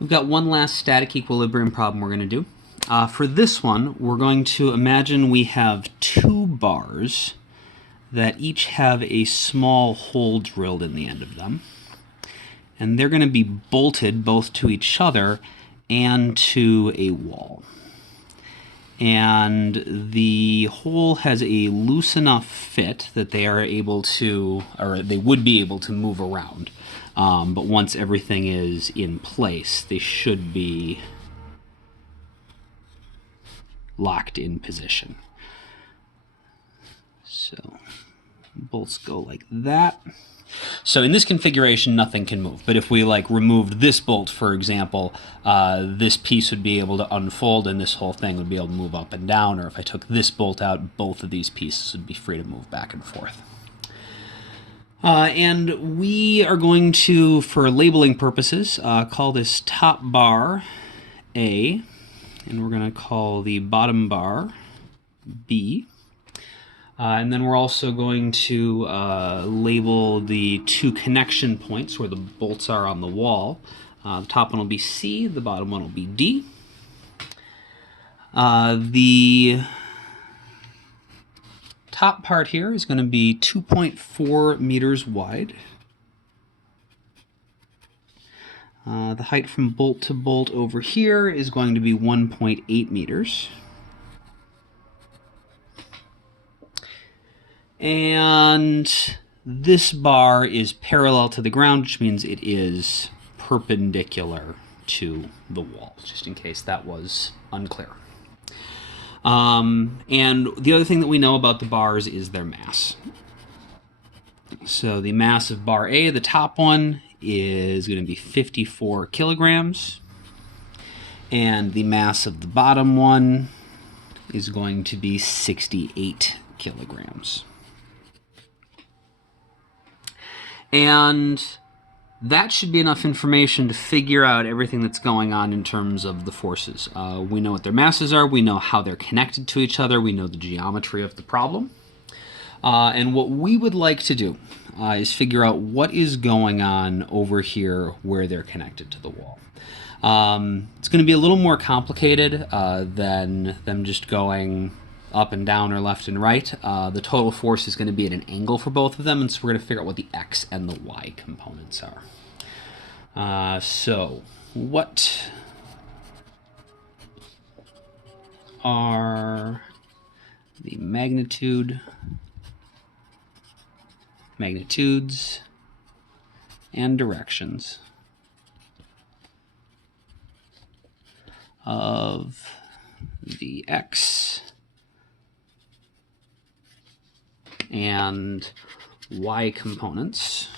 We've got one last static equilibrium problem we're going to do. For this one, we're going to imagine we have two bars that each have a small hole drilled in the end of them. And they're going to be bolted both to each other and to a wall. And the hole has a loose enough fit that they are able to, or they would be able to move around. But once everything is in place, they should be locked in position. So bolts go like that. So in this configuration, nothing can move. But if we removed this bolt, for example, this piece would be able to unfold and this whole thing would be able to move up and down. Or if I took this bolt out, both of these pieces would be free to move back and forth. And we are going to, for labeling purposes, call this top bar A, and we're going to call the bottom bar B. And then we're also going to label the two connection points where the bolts are on the wall. The top one will be C, the bottom one will be D. The top part here is going to be 2.4 meters wide. The height from bolt to bolt over here is going to be 1.8 meters. And this bar is parallel to the ground, which means it is perpendicular to the wall, just in case that was unclear. And the other thing that we know about the bars is their mass. So the mass of bar A, the top one, is going to be 54 kilograms. And the mass of the bottom one is going to be 68 kilograms. And that should be enough information to figure out everything that's going on in terms of the forces. We know what their masses are, we know how they're connected to each other, we know the geometry of the problem. And what we would like to do is figure out what is going on over here where they're connected to the wall. It's going to be a little more complicated than them just going up and down or left and right. The total force is going to be at an angle for both of them, and so we're going to figure out what the x and the y components are. So what are the magnitudes and directions of the x and y components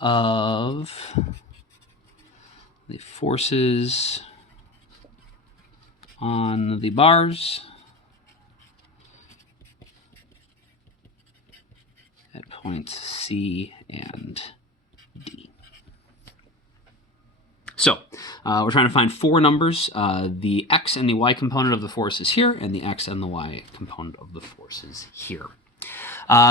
of the forces on the bars at points C and D. So we're trying to find four numbers. The x and the y component of the force is here, and the x and the y component of the force is here.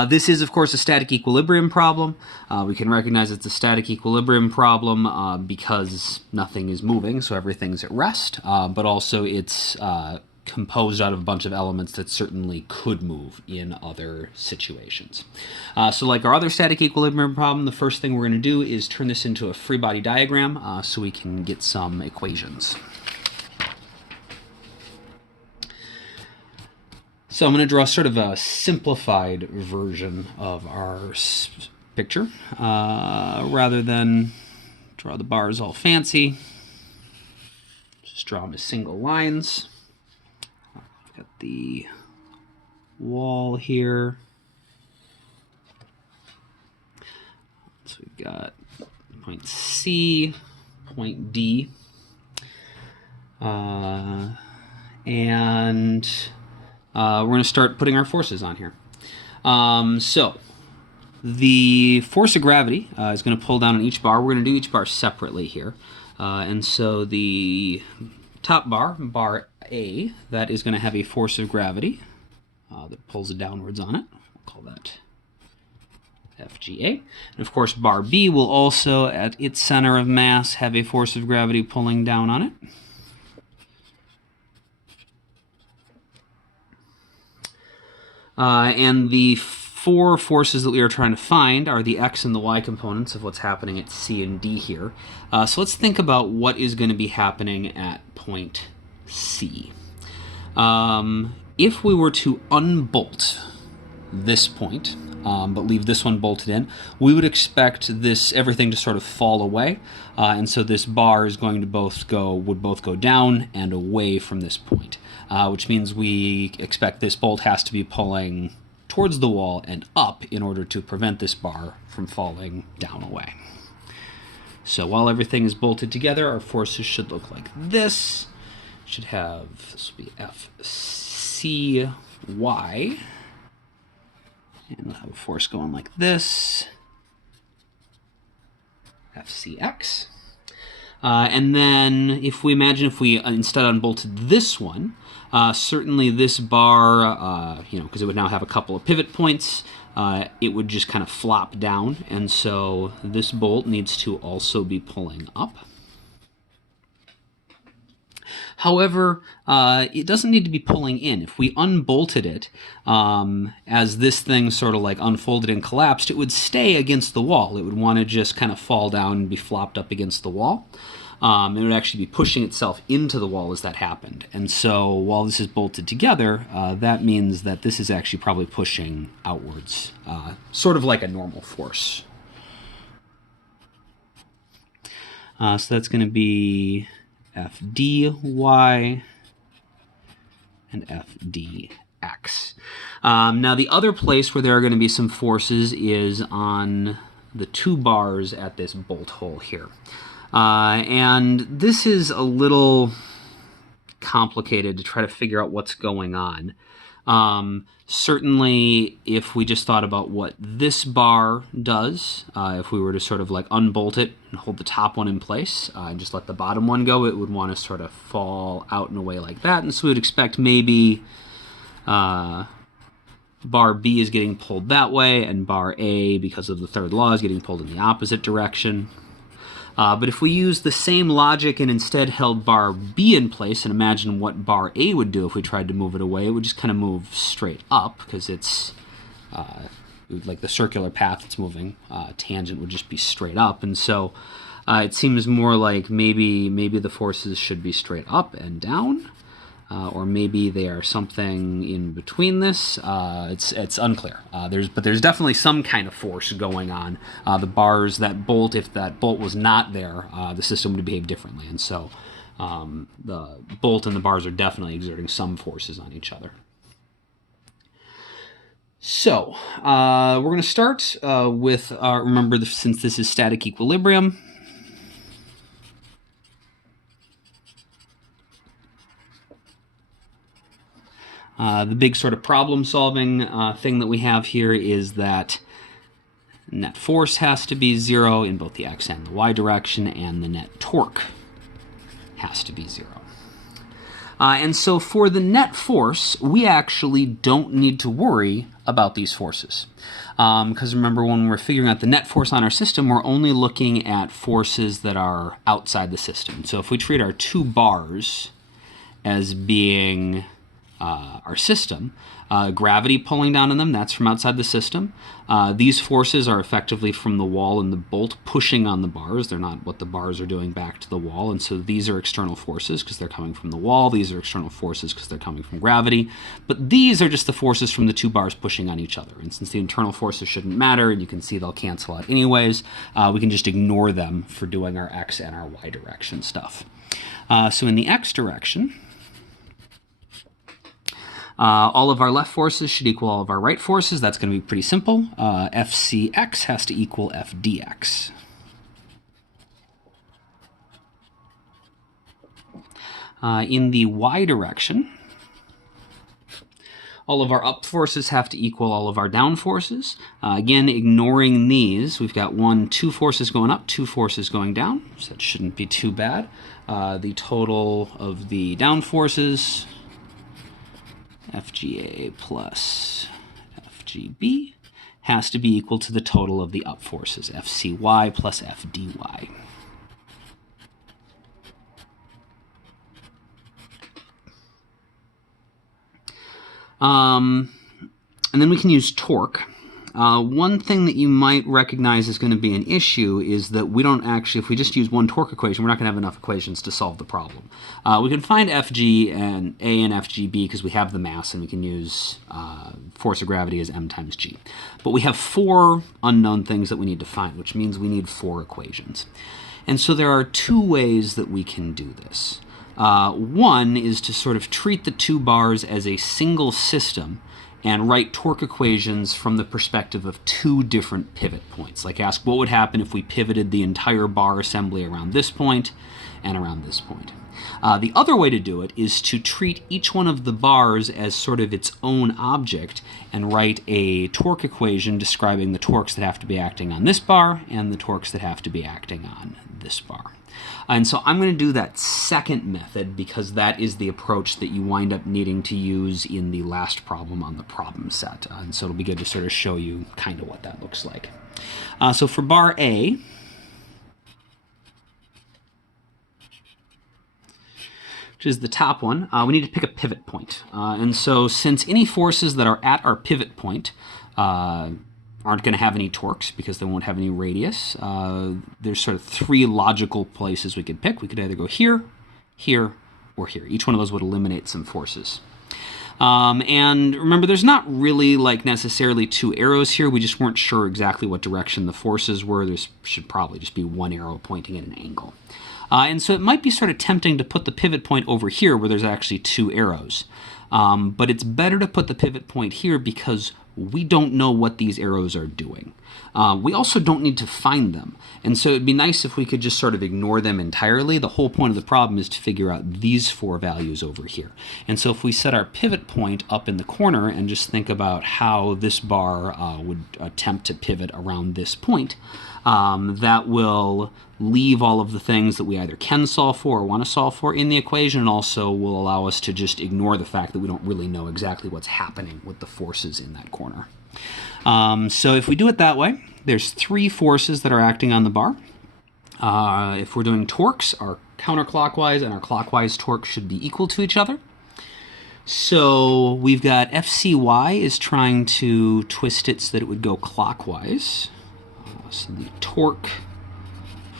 This is, of course, a static equilibrium problem. We can recognize it's a static equilibrium problem because nothing is moving, so everything's at rest, but also it's composed out of a bunch of elements that certainly could move in other situations. So like our other static equilibrium problem, the first thing we're going to do is turn this into a free body diagram so we can get some equations. So I'm going to draw sort of a simplified version of our picture rather than draw the bars all fancy. Just draw them as single lines. Got the wall here. So we've got point C, point D, and we're going to start putting our forces on here. So the force of gravity is going to pull down on each bar. We're going to do each bar separately here. And so the top bar, bar A, that is going to have a force of gravity that pulls downwards on it. We'll call that FGA. And of course, bar B will also, at its center of mass, have a force of gravity pulling down on it. And the four forces that we are trying to find are the x and the y components of what's happening at C and D here. So let's think about what is going to be happening at point C. If we were to unbolt this point, but leave this one bolted in, we would expect everything to sort of fall away, and so this bar is going to would both go down and away from this point, which means we expect this bolt has to be pulling towards the wall and up in order to prevent this bar from falling down away. So while everything is bolted together, our forces should look like this. This will be FCY. And we'll have a force going like this, FCX. And then if we instead unbolted this one, certainly this bar, because it would now have a couple of pivot points, it would just kind of flop down. And so this bolt needs to also be pulling up. However, it doesn't need to be pulling in. If we unbolted it, as this thing sort of like unfolded and collapsed, it would stay against the wall. It would want to just kind of fall down and be flopped up against the wall. It would actually be pushing itself into the wall as that happened. And so while this is bolted together, that means that this is actually probably pushing outwards, sort of like a normal force. So that's going to be FDY and FDX. Now the other place where there are going to be some forces is on the two bars at this bolt hole here. And this is a little complicated to try to figure out what's going on. Certainly, if we just thought about what this bar does, if we were to sort of like unbolt it and hold the top one in place and just let the bottom one go, it would want to sort of fall out and away like that. And so we would expect maybe bar B is getting pulled that way, and bar A, because of the third law, is getting pulled in the opposite direction. But if we use the same logic and instead held bar B in place and imagine what bar A would do if we tried to move it away, it would just kind of move straight up because it's like the circular path it's moving. Tangent would just be straight up. And so it seems more like maybe the forces should be straight up and down. Or maybe they are something in between this. It's unclear. But there's definitely some kind of force going on. The bars that bolt, if that bolt was not there, the system would behave differently. And so the bolt and the bars are definitely exerting some forces on each other. So we're going to start with, remember, since this is static equilibrium, the big sort of problem-solving thing that we have here is that net force has to be 0 in both the x and the y direction, and the net torque has to be 0. And so for the net force, we actually don't need to worry about these forces. Because remember, when we're figuring out the net force on our system, we're only looking at forces that are outside the system. So if we treat our two bars as being our system, gravity pulling down on them, that's from outside the system. These forces are effectively from the wall and the bolt pushing on the bars. They're not what the bars are doing back to the wall, and so these are external forces because they're coming from the wall. These are external forces because they're coming from gravity. But these are just the forces from the two bars pushing on each other. And since the internal forces shouldn't matter, and you can see they'll cancel out anyways, we can just ignore them for doing our x and our y direction stuff. So in the x direction, all of our left forces should equal all of our right forces. That's going to be pretty simple. FCX has to equal FDX. In the y direction, all of our up forces have to equal all of our down forces. Again, ignoring these, we've got two forces going up, two forces going down, so that shouldn't be too bad. The total of the down forces, FGA plus FGB has to be equal to the total of the up forces, FCY plus FDY. And then we can use torque. One thing that you might recognize is going to be an issue is that we don't actually, if we just use one torque equation, we're not going to have enough equations to solve the problem. We can find FG and A and FGB because we have the mass and we can use force of gravity as m times g. But we have 4 unknown things that we need to find, which means we need 4 equations. And so there are 2 ways that we can do this. One is to sort of treat the 2 bars as a single system and write torque equations from the perspective of 2 different pivot points. Like ask what would happen if we pivoted the entire bar assembly around this point and around this point. The other way to do it is to treat each one of the bars as sort of its own object and write a torque equation describing the torques that have to be acting on this bar and the torques that have to be acting on this bar. And so I'm going to do that second method because that is the approach that you wind up needing to use in the last problem on the problem set. And so it'll be good to sort of show you kind of what that looks like. So for bar A, which is the top one, we need to pick a pivot point. And so since any forces that are at our pivot point aren't going to have any torques because they won't have any radius, there's sort of 3 logical places we could pick. We could either go here, here, or here. Each one of those would eliminate some forces. And remember, there's not really like necessarily 2 arrows here. We just weren't sure exactly what direction the forces were. There should probably just be 1 arrow pointing at an angle. And so it might be sort of tempting to put the pivot point over here where there's actually 2 arrows. But it's better to put the pivot point here because we don't know what these arrows are doing. We also don't need to find them. And so it'd be nice if we could just sort of ignore them entirely. The whole point of the problem is to figure out these 4 values over here. And so if we set our pivot point up in the corner and just think about how this bar would attempt to pivot around this point, that will leave all of the things that we either can solve for or want to solve for in the equation, and also will allow us to just ignore the fact that we don't really know exactly what's happening with the forces in that corner. So if we do it that way, there's 3 forces that are acting on the bar. If we're doing torques, our counterclockwise and our clockwise torque should be equal to each other. So we've got FCY is trying to twist it so that it would go clockwise. So the torque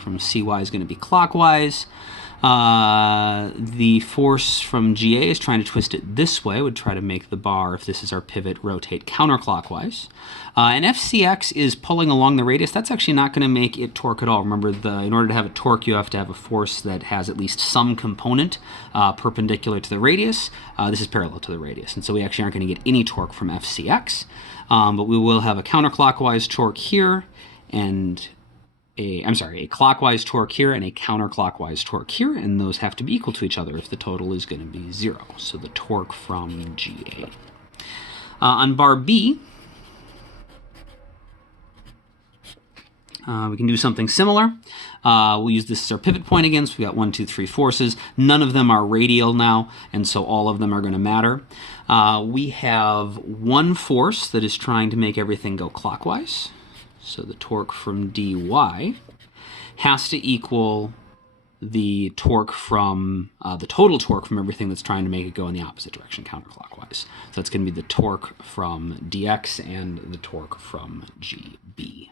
from CY is going to be clockwise. The force from GA is trying to twist it this way, would try to make the bar, if this is our pivot, rotate counterclockwise. And FCX is pulling along the radius. That's actually not going to make it torque at all. Remember, in order to have a torque, you have to have a force that has at least some component perpendicular to the radius. This is parallel to the radius, and so we actually aren't going to get any torque from FCX. But we will have a counterclockwise torque here, and a clockwise torque here and a counterclockwise torque here, and those have to be equal to each other if the total is going to be 0. So the torque from GA. On bar B, we can do something similar. We'll use this as our pivot point again, so we've got 1, 2, 3 forces. None of them are radial now, and so all of them are going to matter. We have 1 force that is trying to make everything go clockwise. So the torque from dy has to equal the torque from, the total torque from everything that's trying to make it go in the opposite direction, counterclockwise. So that's going to be the torque from dx and the torque from gb.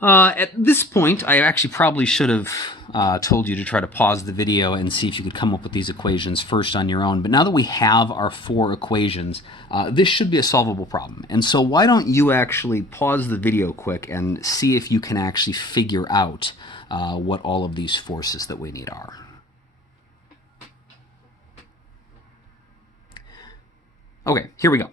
At this point, I actually probably should have told you to try to pause the video and see if you could come up with these equations first on your own. But now that we have our 4 equations, this should be a solvable problem. And so why don't you actually pause the video quick and see if you can actually figure out what all of these forces that we need are. Okay, here we go.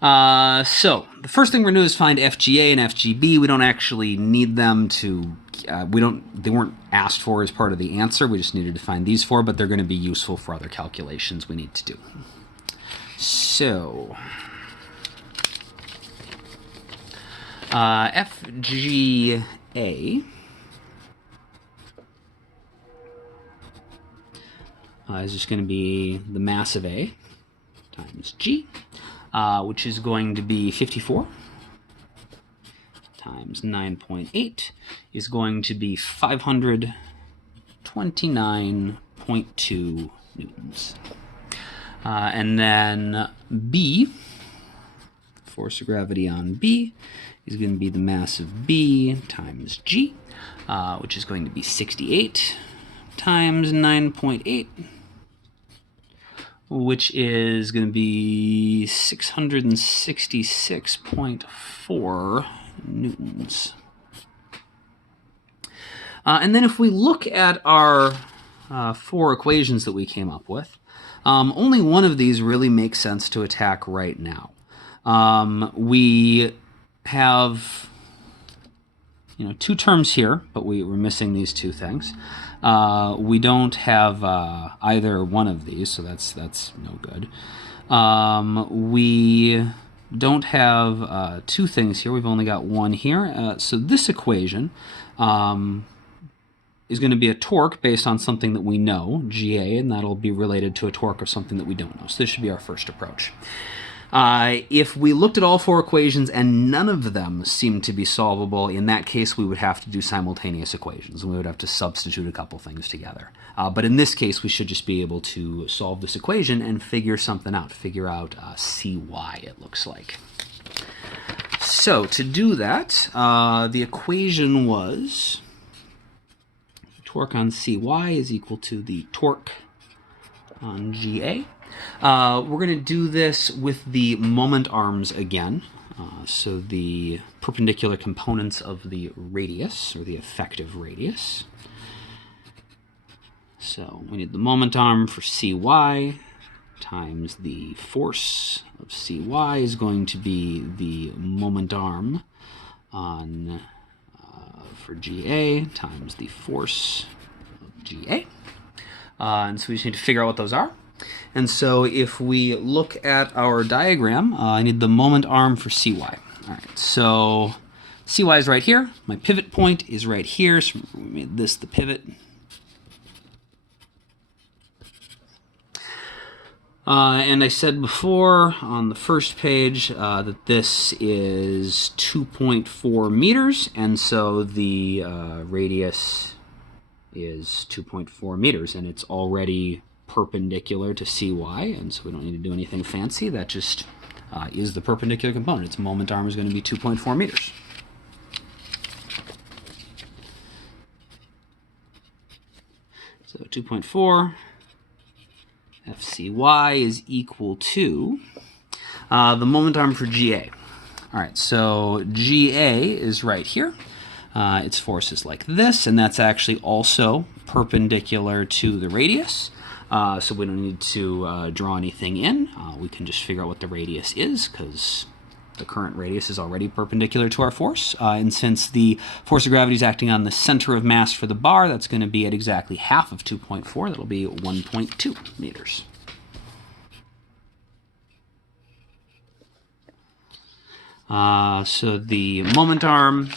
So the first thing we're going to do is find FGA and FGB. We don't actually need them to, they weren't asked for as part of the answer. We just needed to find these 4, but they're going to be useful for other calculations we need to do. So, FGA is just going to be the mass of A times G, which is going to be 54 times 9.8 is going to be 529.2 newtons. And then B, force of gravity on B, is going to be the mass of B times G, which is going to be 68 times 9.8, which is going to be 666.4 newtons. And then if we look at our 4 equations that we came up with, only one of these really makes sense to attack right now. We have 2 terms here, but we're missing these 2 things. We don't have either one of these, so that's no good. We don't have 2 things here. We've only got 1 here. So this equation is going to be a torque based on something that we know, GA, and that'll be related to a torque of something that we don't know. So this should be our first approach. If we looked at all 4 equations and none of them seemed to be solvable, in that case we would have to do simultaneous equations, and we would have to substitute a couple things together. But in this case, we should just be able to solve this equation and figure something out, figure out CY, it looks like. So to do that, the equation was torque on CY is equal to the torque on GA. We're going to do this with the moment arms again. So the perpendicular components of the radius, or the effective radius. So we need the moment arm for CY times the force of CY is going to be the moment arm on for GA times the force of GA. And so we just need to figure out what those are. And so if we look at our diagram, I need the moment arm for CY. All right, so CY is right here. My pivot point is right here. So we made this the pivot. And I said before on the first page that this is 2.4 meters, and so the radius is 2.4 meters, and it's already perpendicular to CY, and so we don't need to do anything fancy. That just is the perpendicular component. Its moment arm is going to be 2.4 meters. So 2.4 FCY is equal to the moment arm for GA. All right, so GA is right here. Its force is like this, and that's actually also perpendicular to the radius. So we don't need to draw anything in. We can just figure out what the radius is, because the current radius is already perpendicular to our force. And since the force of gravity is acting on the center of mass for the bar, that's going to be at exactly half of 2.4. That'll be 1.2 meters. So the moment arm,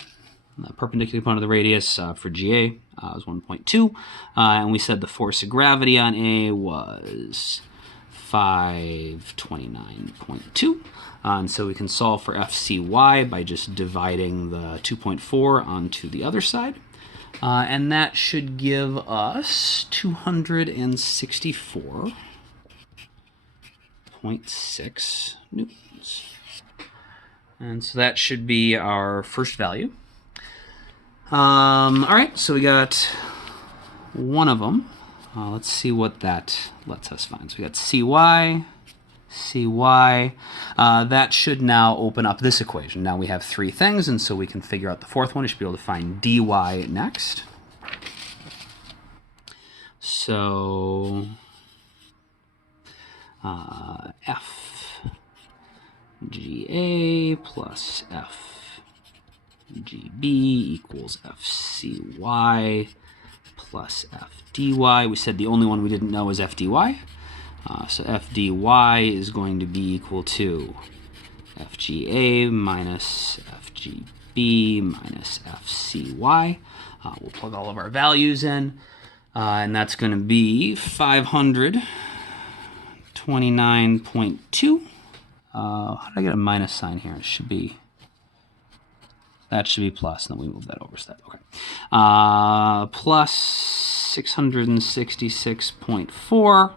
the perpendicular component of the radius for GA was 1.2. And we said the force of gravity on A was 529.2. And so we can solve for FCY by just dividing the 2.4 onto the other side. And that should give us 264.6 newtons. And so that should be our first value. All right, so we got one of them. Let's see what that lets us find. So we got CY, CY. That should now open up this equation. Now we have 3 things, and so we can figure out the 4th one. We should be able to find dy next. So FGA plus FGB equals FCY plus FDY. We said the only one we didn't know is FDY. So FDY is going to be equal to FGA minus FGB minus FCY. We'll plug all of our values in. And that's going to be 529.2. How did I get a minus sign here? It should be... That should be plus, and then we move that over. So that, okay. Plus 666.4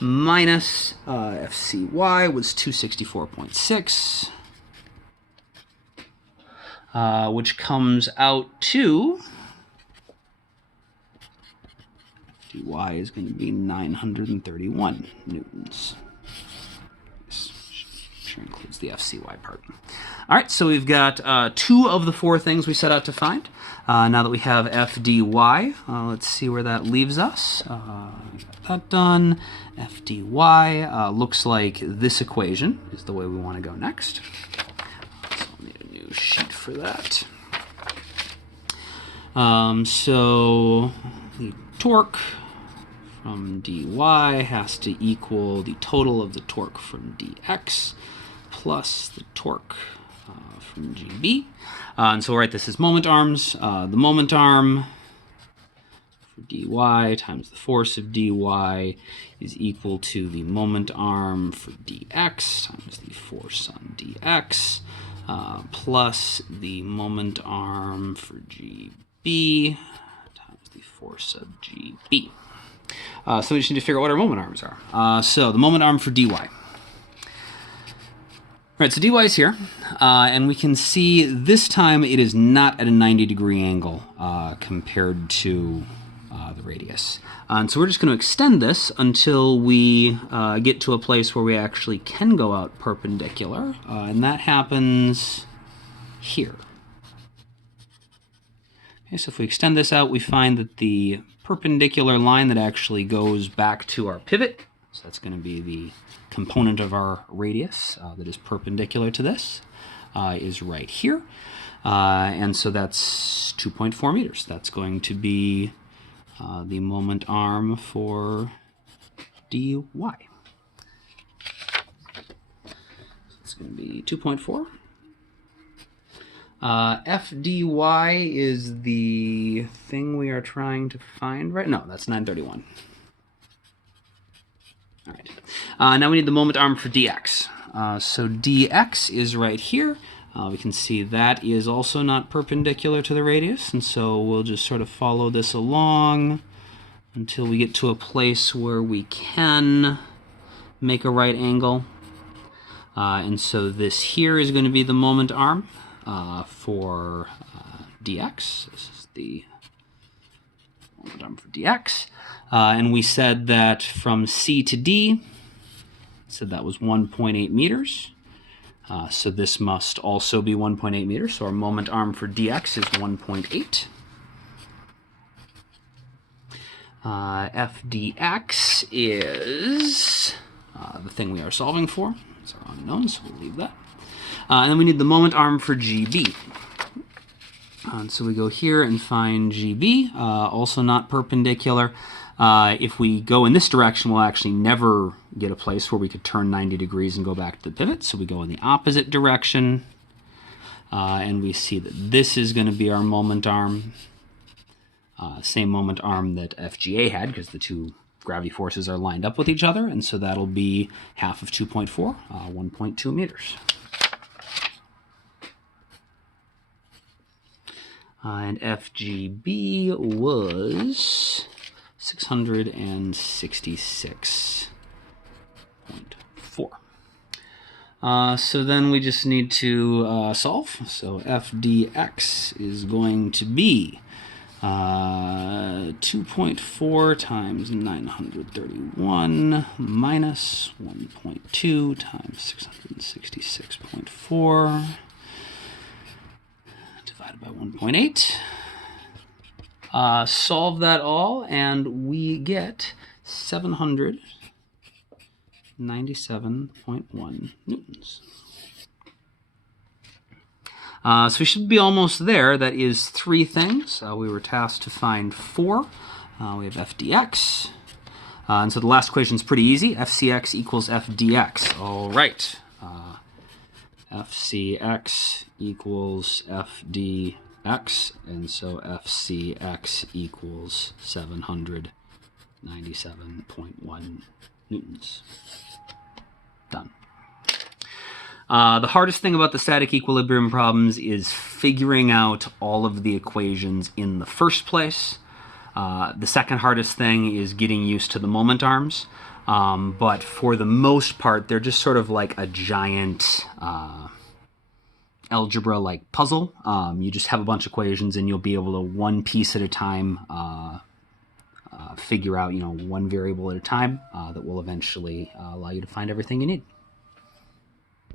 minus FCY was 264.6, which comes out to... dy is going to be 931 newtons. Sure includes the FCY part. All right, so we've got 2 of the 4 things we set out to find. Now that we have FDY, let's see where that leaves us. Got that done. FDY looks like this equation is the way we want to go next. So I'll need a new sheet for that. So the torque from dy has to equal the total of the torque from dx plus the torque from GB. And so we'll write this as moment arms. The moment arm for dy times the force of dy is equal to the moment arm for dx times the force on dx plus the moment arm for GB times the force of GB. So we just need to figure out what our moment arms are. So the moment arm for dy. Right, so dy is here, and we can see this time it is not at a 90-degree angle compared to the radius. And so we're just going to extend this until we get to a place where we actually can go out perpendicular, and that happens here. Okay, so if we extend this out, we find that the perpendicular line that actually goes back to our pivot, so that's going to be the component of our radius that is perpendicular to this, is right here. And so that's 2.4 meters. That's going to be the moment arm for dy. It's going to be 2.4. FDY is the thing we are trying to find right? No, that's 931. All right. Now we need the moment arm for dx. So dx is right here. We can see that is also not perpendicular to the radius, and so we'll just sort of follow this along until we get to a place where we can make a right angle. And so this here is going to be the moment arm for dx. This is the moment arm for dx. And we said that from C to D, said that was 1.8 meters. So this must also be 1.8 meters. So our moment arm for dx is 1.8. Fdx is the thing we are solving for. It's our unknown, so we'll leave that. And then we need the moment arm for GB. And so we go here and find GB, also not perpendicular. If we go in this direction, we'll actually never get a place where we could turn 90 degrees and go back to the pivot. So we go in the opposite direction, and we see that this is going to be our moment arm. Same moment arm that FGA had, because the two gravity forces are lined up with each other, and so that'll be half of 2.4, 1.2 meters. And FGB was 666.4. So then we just need to solve. So FDX is going to be 2.4 times 931 minus 1.2 times 666.4 divided by 1.8. Solve that all, and we get 797.1 newtons. So we should be almost there. That is 3 things. We were tasked to find 4. We have FDX. And so the last equation is pretty easy. FCX equals FDX. All right. FCX equals FDX. x, and so FCx equals 797.1 newtons. Done. The hardest thing about the static equilibrium problems is figuring out all of the equations in the first place. The second hardest thing is getting used to the moment arms. But for the most part, they're just sort of like a giant algebra-like puzzle. You just have a bunch of equations, and you'll be able to, one piece at a time, figure out, one variable at a time that will eventually allow you to find everything you need.